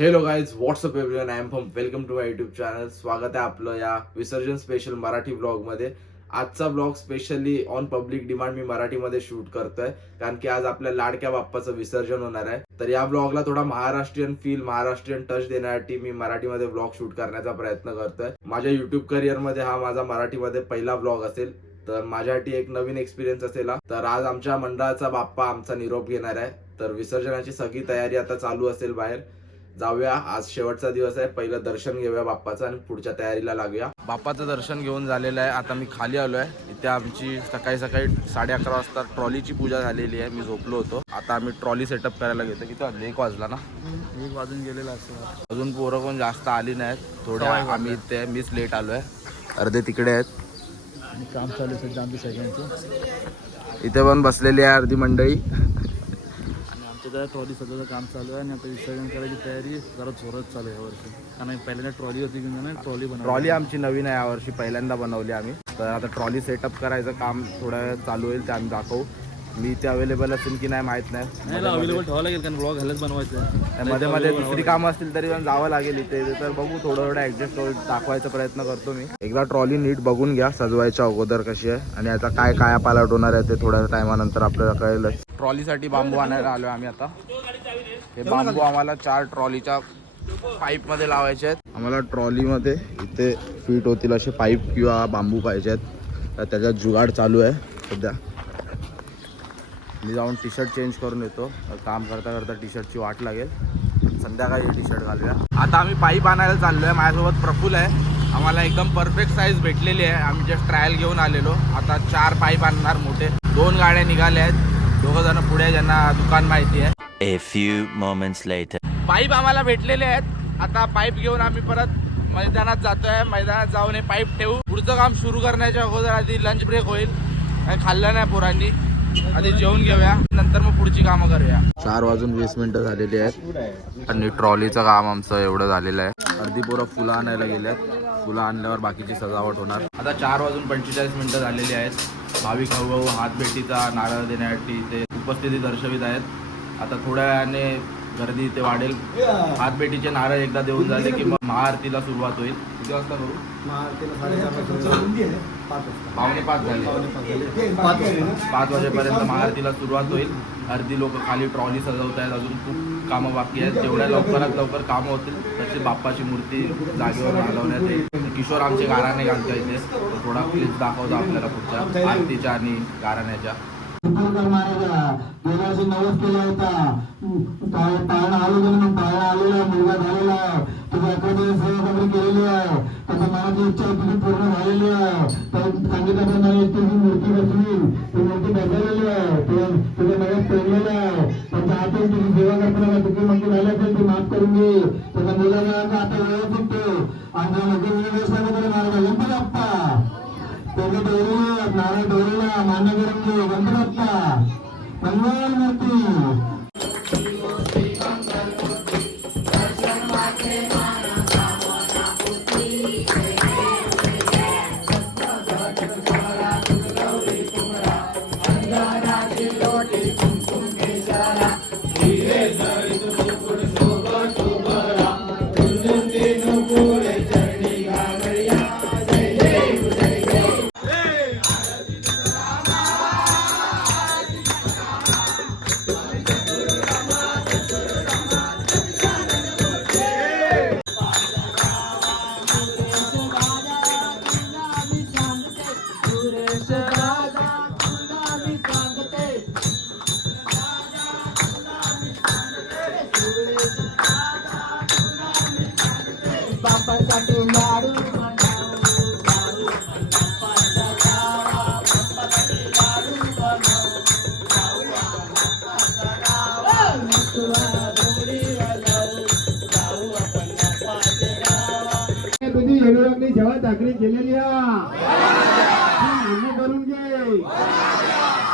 Hello guys, what's up everyone, I am from welcome to my YouTube channel. स्वागत आहे आपलं या विसर्जन स्पेशल मराठी ब्लॉगमध्ये. आजचा blog specially on public demand मी मराठीमध्ये शूट करतोय, कारण की आज आपल्या लाडक्या बाप्पाचं विसर्जन होणार आहे. तर या ब्लॉगला थोडा महाराष्ट्रीयन फील, महाराष्ट्रीयन टच देण्यासाठी मी मराठीमध्ये ब्लॉग शूट करण्याचा प्रयत्न करतोय. माझ्या युट्यूब करिअरमध्ये हा माझा मराठीमध्ये पहिला ब्लॉग असेल, तर माझ्यासाठी एक नवीन एक्सपिरियन्स असेल. तर आज आमच्या मंडळाचा बाप्पा आमचा निरोप घेणार आहे. तर विसर्जनाची सगळी तयारी आता चालू असेल बाहेर. जाऊया, आज शेवटचा दिवस आहे. पहिलं दर्शन घेऊया बाप्पाचं आणि पुढच्या तयारीला लागूया. बाप्पाचं दर्शन घेऊन झालेलं आहे. आता मी खाली आलोय. इथे आमची सकाळी 11:30 वाजता ट्रॉलीची पूजा झालेली आहे. मी झोपलो होतो. आता आम्ही ट्रॉली सेटअप करायला घेतो. किती वाजले? 1 वाजला ना? 1 वाजून गेलेला असेल. अजून पोरं कोण जास्त आली नाहीत. थोडे आम्ही इथे, मीच लेट आलोय. अर्धे तिकडे आहेत. काम चालू आहे सध्या आमच्या सगळ्यांचं. इथे पण बसलेली आहे अर्धी मंडळी. आमच्या त्या ट्रॉली सध्याचं काम चालू आहे आणि आता विसर्जन करायची तयारी जरा जोरात चालू आहे यावर्षी. कारण पहिल्यांदा ट्रॉली होती की ट्रॉली बनवली. ट्रॉली आमची नवीन आहे, यावर्षी पहिल्यांदा बनवली आम्ही. तर आता ट्रॉली सेटअप करायचं काम थोड्या वेळ चालू होईल, ते आम्ही दाखवू. मी इथे अवेलेबल असेल की नाही माहित नाही. अवेलेबल ठेवावं लागेल कारण ब्लॉग ह्यालाच बनवायचं आहे. मध्ये मध्ये दुसरी कामं असतील तरी पण जावं लागेल इथे. तर बघू, थोडं ऍडजस्ट करून दाखवायचा प्रयत्न करतो मी. एकदा ट्रॉली नीट बघून घ्या सजवायच्या अगोदर कशी आहे, आणि आता काय काय पालट होणार आहे ते थोड्या टायमानंतर आपल्याला कळेल. ट्रॉलीसाठी बांबू आणायला आलोय आम्ही आता. हे बांबू आम्हाला 4 ट्रॉलीच्या पाईप मध्ये लावायचे आहेत. आम्हाला ट्रॉलीमध्ये इथे फिट होतील असे पाईप किंवा बांबू पाहिजे आहेत. तर त्याच्यात जुगाड चालू आहे सध्या. मी जाऊन टी शर्ट चेंज करून येतो. काम करता करता टी शर्टची वाट लागेल. संध्याकाळी टी शर्ट घालूया. आता आम्ही पाईप आणायला चाललो आहे. माझ्यासोबत प्रफुल आहे. आम्हाला एकदम परफेक्ट साईज भेटलेली आहे. आम्ही जस्ट ट्रायल घेऊन आलेलो. आता 4 पाईप आणणार मोठे. 2 गाड्या निघाल्या आहेत. 2 जण पुढे, ज्यांना दुकान माहिती आहे. A few moments later. Pipe आम्हाला भेटलेले आहेत. आता पाईप घेऊन आम्ही परत मैदानात जातोय. मैदानात जाऊन हे पाईप ठेवू. पुढचं काम सुरू करण्याच्या अगोदर आधी लंच ब्रेक होईल. काही खाल्लं नाही पोरांनी. आधी जेवून घेऊया, नंतर मग पुढची कामं करूया. 4:20 झालेली आहेत आणि ट्रॉलीचं काम आमचं एवढं झालेलं आहे. अर्धी पोरं फुलं आणायला गेल्यात. फुलं आणल्यावर बाकीची सजावट होणार. आता 4:45 झालेली आहेत. भाविक हळूहळू हातभेटीचा नारळ देण्यासाठी इथे उपस्थिती दर्शवित आहेत. आता थोड्या वेळाने गर्दी इथे वाढेल. हातभेटीचे नारळ एकदा देऊन झाले की महाआरतीला सुरुवात होईल. किती वाजता करू? महाआरतीला 4:30 5:45 झाले. 5 वाजेपर्यंत महाआरतीला सुरुवात होईल. अर्धी लोक खाली ट्रॉली सजवत आहेत. अजून खूप कामं बाकी आहेत. जेवढ्या लवकरात लवकर कामं होतील तशी बाप्पाची मूर्ती जागेवर घालवण्यात येईल. किशोर आमचे गाराणे घालतो इथे. थोडा क्लिप दाखवतो आपल्याला पुढच्या आरतीच्या आणि गाराण्याच्या. गेल्या वर्षी नवस केला होता. पाळणा आलेला मुलगा झालेला आहे. तुझ्या एखाद्या सेवा वगैरे केलेली आहे. त्याच्या मनाची इच्छा तुझी पूर्ण झालेली आहे. सांगितल्याप्रमाणे तुझी मूर्ती बसवी, ती मूर्ती बसवलेली आहे. तुझ्या मनात पेरलेलं आहे. त्यांच्या हातून तुझी सेवा करताना चुकी मंकी झाली असेल ती माफ करून घे. त्याच्या मुलाला आता व्यवस्थित ठेव. आणि व्यवस्था नारळ गणपती बाप्पा त्याच्या डोरीला नारळ डोरीला मान्य करून घे. गणपती बाप्पा मंगल मूर्ती. जेव्हा चाकरी केलेली मान्य करून घे.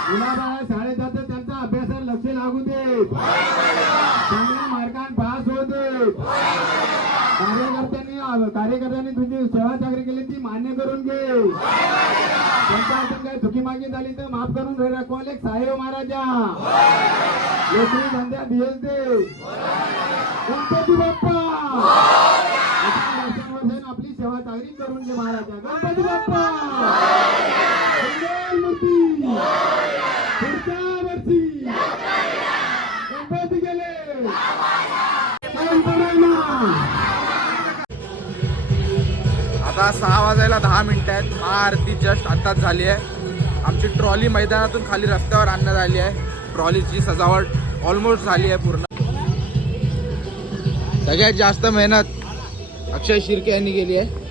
मुलाबाळा शाळेत जाते, त्यांचा अभ्यासात लक्ष लागू दे. चांगल्या मार्काने पास होऊ दे. कार्यकर्त्यांनी तुझी सेवा चाकरी केली ती मान्य करून घे. त्यांच्या हातून काही चुकी मागी झाली तर माफ करून रखवाल. एक साहेब महाराजा नोकरी धंद्या दिल दे. गणपती बाप्पा आपली सेवा चांगली करून घे महाराजा. गणपती बाप्पा मंगलमूर्ती. पुढच्या वर्षी गणपती गेले. आता 6 वाजायला 10 मिनिटं आहेत. महाआरती जस्ट आत्ताच झाली आहे. आमची ट्रॉली मैदानातून खाली रस्त्यावर आणण्यात आली आहे. ट्रॉलीची सजावट ऑलमोस्ट झाली आहे पूर्ण. सगळ्यात जास्त मेहनत अक्षय शिर्के यांनी केली आहे.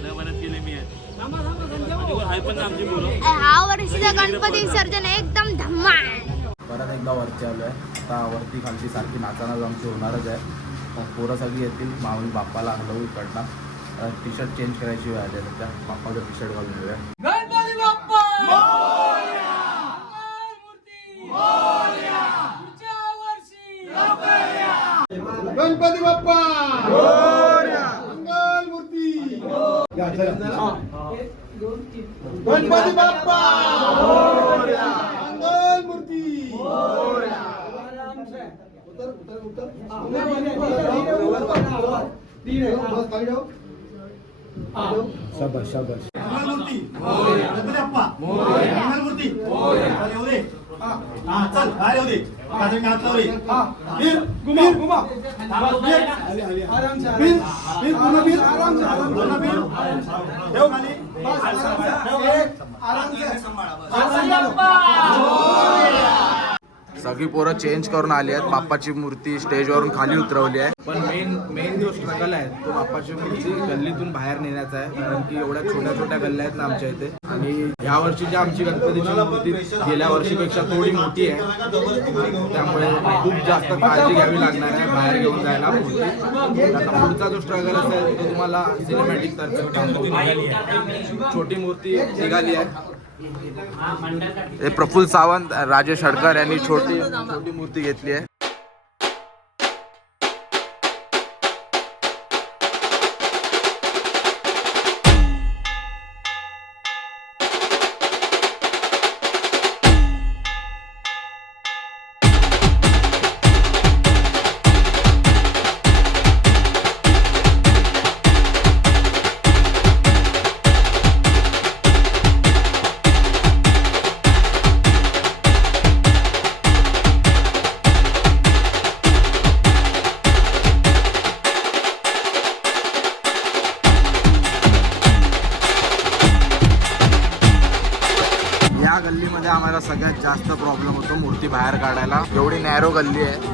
हा वर्षीचा गणपती विसर्जन एकदम धमाल. परत एकदा वरती आलो आहे. आता वरती खालची सारखी नाचानाच आमची होणारच आहे. मग पोरं सगळी येतील. माऊली बाप्पाला हलवू इकडनं. टी शर्ट चेंज करायची वेळ आली आहे. त्या बाप्पाचं टी शर्ट घालून येऊया. गणपती बाप्पा गणपती बाप्पा मंगलमूर्ती. गणपती बाप्पा मंगलमूर्ती. शाबाश शाबाश. मंगलमूर्ती गणपती बाप्पा मंगलमूर्ती येऊ दे. हा चल बाहेर येऊ दे. काजळी नाच लाव रे. वीर घुमा घुमा. वीर वीर वीर पूर्ण वीर पूर्ण वीर. ठेव खाली. सगळी पोरं चेंज करून आली आहेत. बाप्पाची मूर्ती स्टेजवरून खाली उतरवली आहे. पण मेन जो स्ट्रगल आहे तो बाप्पाची मूर्ती गल्लीतून बाहेर नेण्याचा आहे. कारण की एवढ्या छोट्या छोट्या गल्ल्या आहेत ना आमच्या इथे. आणि या वर्षीची आमची गणपतीची मूर्ती गेल्या वर्षीपेक्षा थोडी मोठी आहे. त्यामुळे खूप जास्त काळजी घ्यावी लागणार आहे बाहेर घेऊन जायला मूर्ती. आता पुढचा जो स्ट्रगल असेल तो तुम्हाला सिनेमॅटिक तर्फे. छोटी मूर्ती निघाली आहे. हे प्रफुल्ल सावंत, राजेश हडकर यांनी छोटी मूर्ती घेतली आहे. या गल्लीमध्ये आम्हाला सगळ्यात जास्त प्रॉब्लेम होतो मूर्ती बाहेर काढायला. एवढी नॅरो गल्ली आहे.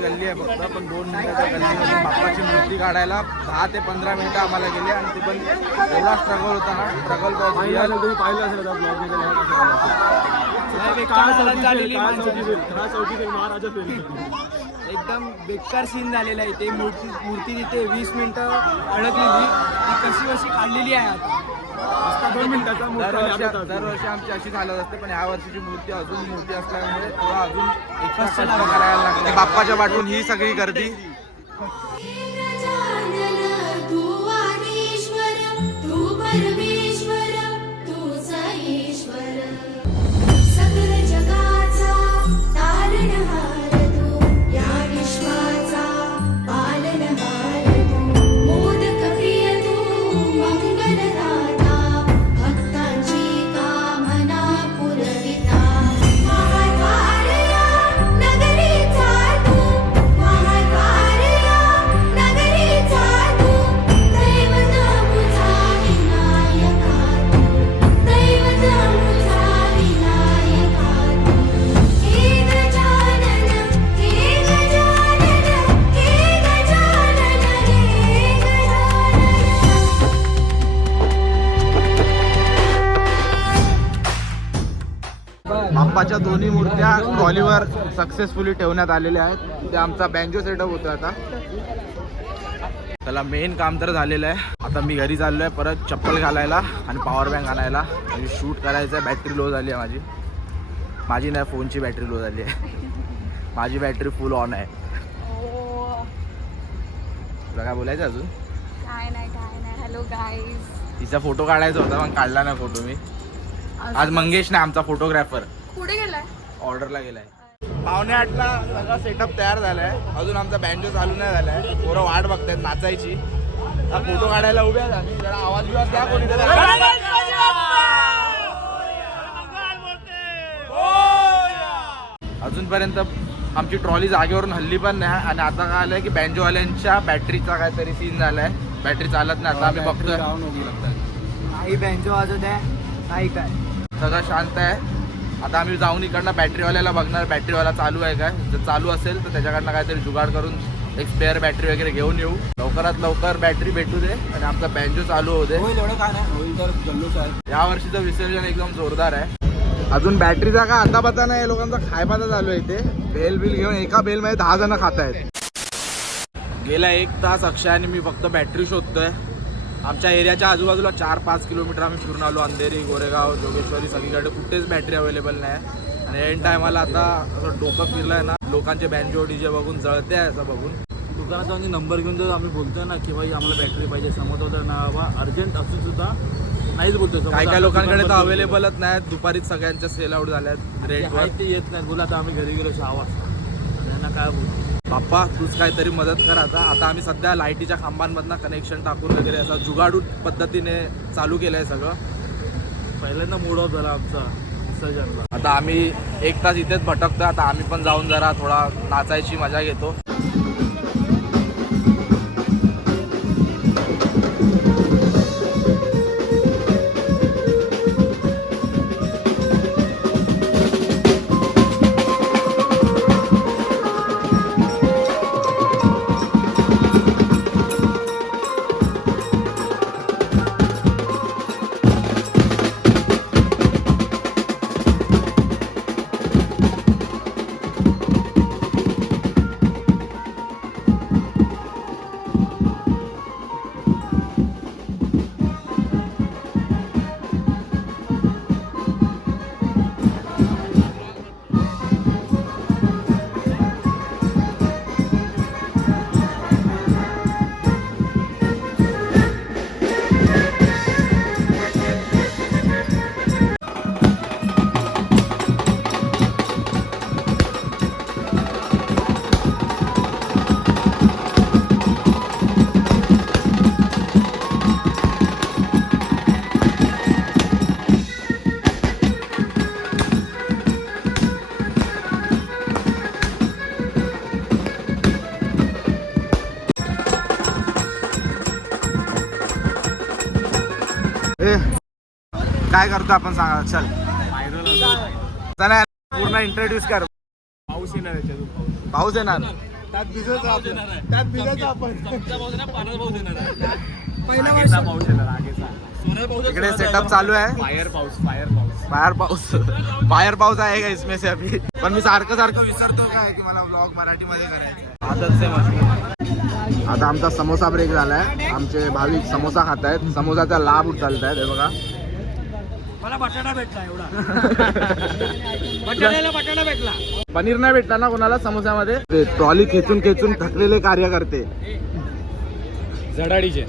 गल्ली आहे फक्त. पण 2 मिनिटाच्या गल्लीमध्ये बाप्पाची मूर्ती काढायला 10 ते 15 मिनिटं आम्हाला गेली. आणि ते पण एवढा स्ट्रगल होता ना. स्ट्रगल तुम्ही पाहिलं असेल एकदम बेकार सीन झालेला आहे. ते मूर्ती तिथे 20 मिनिटं अडकलेली. ती कशी काढलेली आहे आता 2 मिनिटाचा. दरवर्षी आमची अशी हालत असते. पण या वर्षीची मूर्ती अजून मोठी असल्यामुळे थोडा अजून एक्स्ट्रा कष्ट करायला लागते. बाप्पाच्या पाठवून ही सगळी गर्दी. बाप्पाच्या दोन्ही मूर्त्या ट्रॉलीवर सक्सेसफुली ठेवण्यात आलेल्या आहेत. ते आमचा बँजो सेटअप होता आता. त्याला मेन काम तर झालेलं आहे. आता मी घरी चाललो आहे परत चप्पल घालायला आणि पॉवर बँक आणायला आणि शूट करायचं आहे. बॅटरी लो झाली आहे माझी नाही, फोनची बॅटरी लो झाली आहे. माझी बॅटरी फुल ऑन आहे. तुला काय बोलायचं अजून? काय नाही. Hello guys. तिचा फोटो काढायचा होता पण काढला नाही फोटो मी. आज मंगेश नाही आमचा फोटोग्राफर, कुठे गेलाय? ऑर्डरला गेलाय. 7:45ला सगळा सेटअप तयार झालाय. अजून आमचा बँजो चालू नाही झालाय. पोरं वाट बघतायत नाचायची. फोटो काढायला उभ्या झाली. जरा आवाज बिवाज द्या कोणीतरी. अजूनपर्यंत आमची ट्रॉली जागेवरून हल्ली पण नाही. आणि आता काय आलंय की बँजोवाल्यांच्या बॅटरीचा काहीतरी सीन झालाय. बॅटरी चालत नाही. आता आम्ही बघतोय काही बँजो वाजत आहे काही काय. सगळं शांत आहे. आता आम्ही जाऊन इकडनं बॅटरीवाल्याला बघणार. बॅटरीवाला चालू आहे काय. जर चालू असेल तर त्याच्याकडनं काहीतरी जुगाड करून एक स्पेअर बॅटरी वगैरे घेऊन येऊ. लवकरात लवकर बॅटरी भेटू दे आणि आमचा बँजो चालू होऊ दे. होईल एवढं काय नाही, होईल तर जल्लोष आहे. या वर्षीचं विसर्जन एकदम जोरदार आहे. अजून बॅटरीचा का आता पता नाही. लोकांचा खायपाता चालू आहे इथे. बेल बिल घेऊन एका बेलमध्ये 10 जण खात आहेत. गेला 1 तास अक्षय आणि मी फक्त बॅटरी शोधतोय. आमच्या एरियाच्या आजूबाजूला 4-5 किलोमीटर आम्ही फिरून आलो. अंधेरी, गोरेगाव, जोगेश्वरी सगळीकडे कुठेच बॅटरी अवेलेबल नाही. आणि एंड टायमाला आता असं डोकं फिरलंय ना. लोकांचे बँजो डीजे बघून जळते आहे असं बघून. दुकानात जाऊन नंबर घेऊन जर आम्ही बोलतोय ना की बाई आम्हाला बॅटरी पाहिजे, समोर होता ना बाबा अर्जंट असून सुद्धा नाहीच बोलतोय. काही लोकांकडे तर अवेलेबलच नाही. दुपारीच सगळ्यांच्या सेल आउट झाल्यात रेटवर. ते येत नाही. बोला आता आम्ही घरी गेलो 6 वाजता. त्यांना काय बोलतो बाप्पा तूच काहीतरी मदत कर. आता आम्ही सध्या लाईटीच्या खांबांमधनं कनेक्शन टाकून वगैरे असं जुगाडू पद्धतीने चालू केलं आहे सगळं. पहिल्यांदा मूड ऑफ झाला आमचा विसर्जनला. आता आम्ही 1 तास इथेच भटकतो. आता आम्ही पण जाऊन जरा थोडा नाचायची मजा घेतो. काय करतो आपण सांगा. चल चला पूर्ण इंट्रोड्यूस कर. पाऊस येणार आहे. पाऊस येणार. त्यात भिजायचं आपण. पहिला वर्षा पाऊस येणार आगेचा. इकडे सेटअप चालू आहे. फायर पाऊस बाहेर पाऊस आहे का इसमें से अभी. पण मी सारखं विसरतो काय की मला व्लॉग मराठीमध्ये करायचं. आता आमचा समोसा ब्रेक झालाय. आमचे भाविक समोसा खात आहेत. समोसाचा लाभ उचलत आहेत. हे बघा मला बटाटा भेटला एवढा. बटाटा भेटला. पनीर नाही भेटला ना कोणाला समोसामध्ये. ट्रॉली खेचून थकलेले कार्यकर्ते झडाडीचे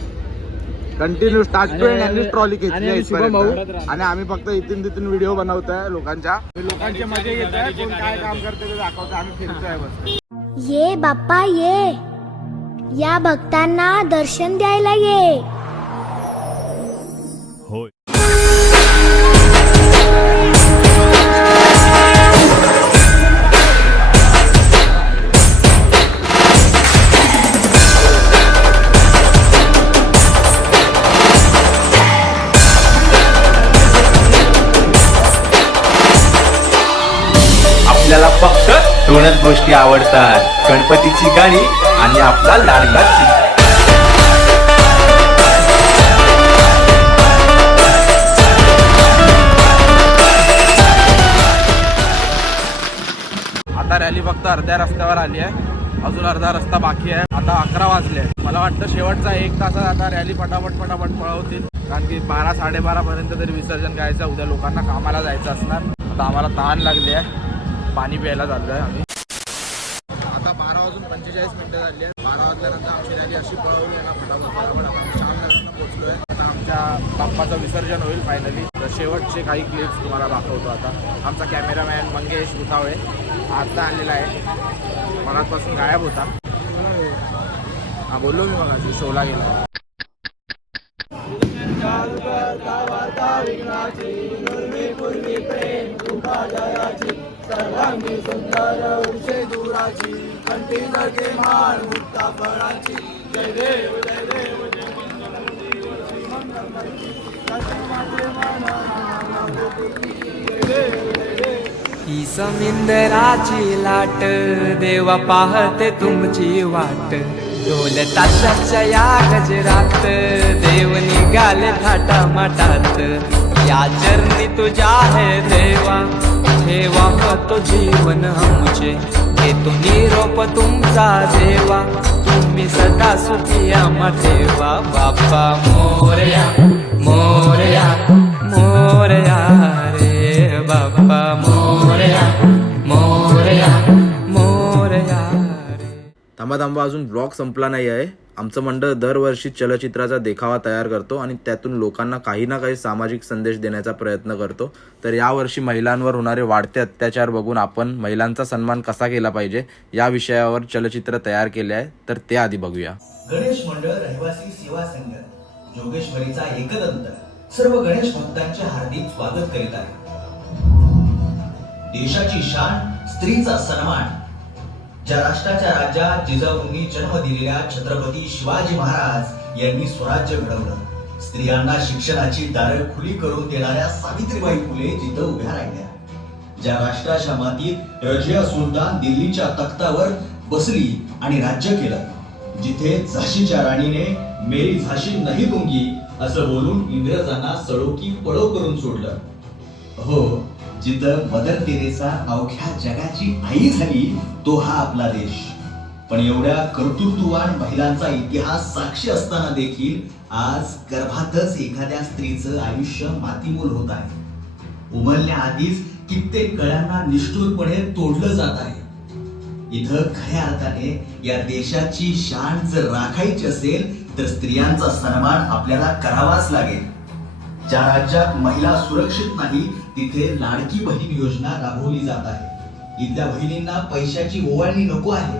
कंटिन्यू स्टार्ट टू एंड यांनी ट्रॉली खेचली इथपर्यंत. आणि आम्ही फक्त इथून तिथून व्हिडिओ बनवतोय लोकांच्या मजे घेत आहे. कोण काय काम करते ते दाखवतो. आम्ही फिरतोय बस. ये बाप्पा ये, या भक्तांना दर्शन द्यायला ये. आपल्याला फक्त 2च गोष्टी आवडतात. गणपतीची गाणी आणि आपला लाडका चित्र. रॅली फक्त अर्ध्या रस्त्यावर आली आहे, अजून अर्धा रस्ता बाकी आहे. आता 11 वाजले. मला वाटतं शेवटचा 1 तासात आता रॅली पटापट पळवतील, कारण की 12-12:30 पर्यंत तरी विसर्जन करायचं. उद्या लोकांना कामाला जायचं असणार. आता आम्हाला तहान लागली आहे, पाणी प्यायला चाललो आहे आम्ही. आता 12:45 झाली आहे. 12 वाजल्यानंतर आमची रॅली अशी पळवली आहे ना फटाफट. आपण श्यामनगरला पोहोचलो आहे. आता आमच्या बाप्पाचं विसर्जन होईल फायनली. तर शेवटचे काही क्लिप्स तुम्हाला दाखवतो. आता आमचा कॅमेरामॅन मंगेश भुतावळे आता आलेला आहे, मगाचपासून गायब होता. हा बोललो मी बघा, शोला गेला. ही समिंदराची लाट देवा पाहते तुमची वाट. ढोल ताशाच्या या गजरात देव निघाले थाटा माटात. या चरणी तुझ्या है देवा ठेवा तो जीवन आमचे. घेतो निरोप तुमचा देवा तुम्ही सदा सुखी आम्हा ठेवा. बाप्पा मोरया मोरया मोरया रे बाप्पा मोरया मोरया मोरया रे. थांबा अजून ब्लॉग संपला नाही आहे. आमचं मंडळ दरवर्षी चलचित्राचा देखावा तयार करतो आणि त्यातून लोकांना काही ना काही सामाजिक संदेश देण्याचा प्रयत्न करतो. तर यावर्षी महिलांवर होणारे वाढते अत्याचार बघून आपण महिलांचा सन्मान कसा केला पाहिजे या विषयावर चलचित्र तयार केले आहे. तर ते आधी बघूया. गणेश मंडळ रहिवासी सेवा संघ जोगेश्वरीचा एकदंत सर्व गणेश भक्तांचे हार्दिक स्वागत करीत आहे. देशाची शान, स्त्रीचा सन्मान. ज्या राष्ट्राच्या राज्यात जिजाऊंनी जन्म दिलेल्या छत्रपती शिवाजी महाराज यांनी स्वराज्य घडवलं. स्त्रियांना शिक्षणाची दारं खुली करून देणाऱ्या सावित्रीबाई फुले जिथं उभ्या राहिल्या. ज्या राष्ट्राच्या मातीत रजिया सुलतान दिल्लीच्या तख्तावर बसली आणि राज्य केलं. जिथे झाशीच्या राणीने मेरी झाशी नाही दूंगी असं बोलून इंग्रजांना सळोकी पळो करून सोडलं. हो, जिथं मदर तेरेसा अवघ्या जगाची आई झाली तो हा आपला देश. पण एवढ्या कर्तृत्ववान महिलांचा इतिहास साक्षी असताना देखील आज गर्भातच एखाद्या स्त्रीचं आयुष्य मातीमोल होत आहे. उमलण्याआधीच कित्येक कळ्यांना निष्ठुरपणे तोडलं जात आहे. इथं खऱ्या अर्थाने या देशाची शान जर राखायची असेल तर स्त्रियांचा सन्मान आपल्याला करावाच लागेल. ज्या राज्यात महिला सुरक्षित नाही तिथे लाडकी बहीण योजना राबवली जात आहे. इथल्या बहिणींना पैशाची ओवाळणी नको आहे.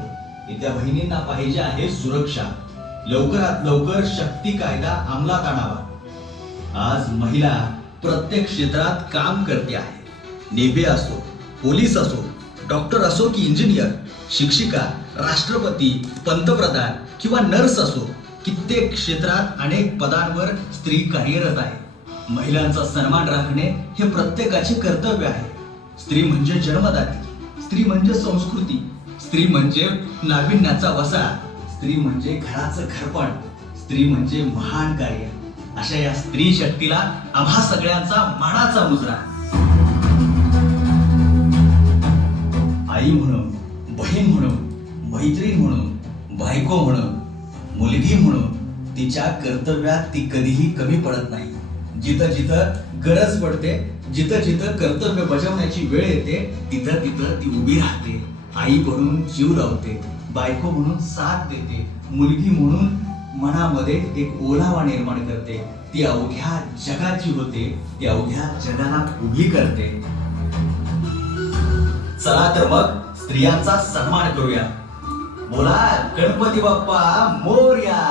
इथल्या बहिणींना पाहिजे आहे सुरक्षा. लवकरात लवकर शक्ती कायदा अंमलात आणावा. आज महिला प्रत्येक क्षेत्रात काम करते आहे. नेव्ही असो, पोलीस असो, डॉक्टर असो की इंजिनियर, शिक्षिका, राष्ट्रपती, पंतप्रधान किंवा नर्स असो, कित्येक क्षेत्रात अनेक पदांवर स्त्री कार्यरत आहे. महिलांचा सन्मान राखणे हे प्रत्येकाचे कर्तव्य आहे. स्त्री म्हणजे जन्मदाती, स्त्री म्हणजे संस्कृती, स्त्री म्हणजे नाविन्याचा वसा, स्त्री म्हणजे घराचं घरपण, स्त्री म्हणजे महान कार्य. अशा या स्त्री शक्तीला आम्हा सगळ्यांचा मानाचा मुजरा. आई म्हणून, बहीण म्हणून, मैत्रीण म्हणून, बायको म्हणून, मुलगी म्हणून तिच्या कर्तव्यात ती कधीही कमी पडत नाही. जिथं जिथं गरज पडते, जिथं जिथं कर्तव्य बजावण्याची वेळ येते तिथं तिथं ती उभी राहते. आई म्हणून जीव लावते, बायको म्हणून साथ देते, मुलगी म्हणून मनामध्ये एक ओलावा निर्माण करते. ती अवघ्या जगाची होते, ती अवघ्या जगाला उभी करते. चला तर मग स्त्रियांचा सन्मान करूया. बोला गणपती बाप्पा मोरया.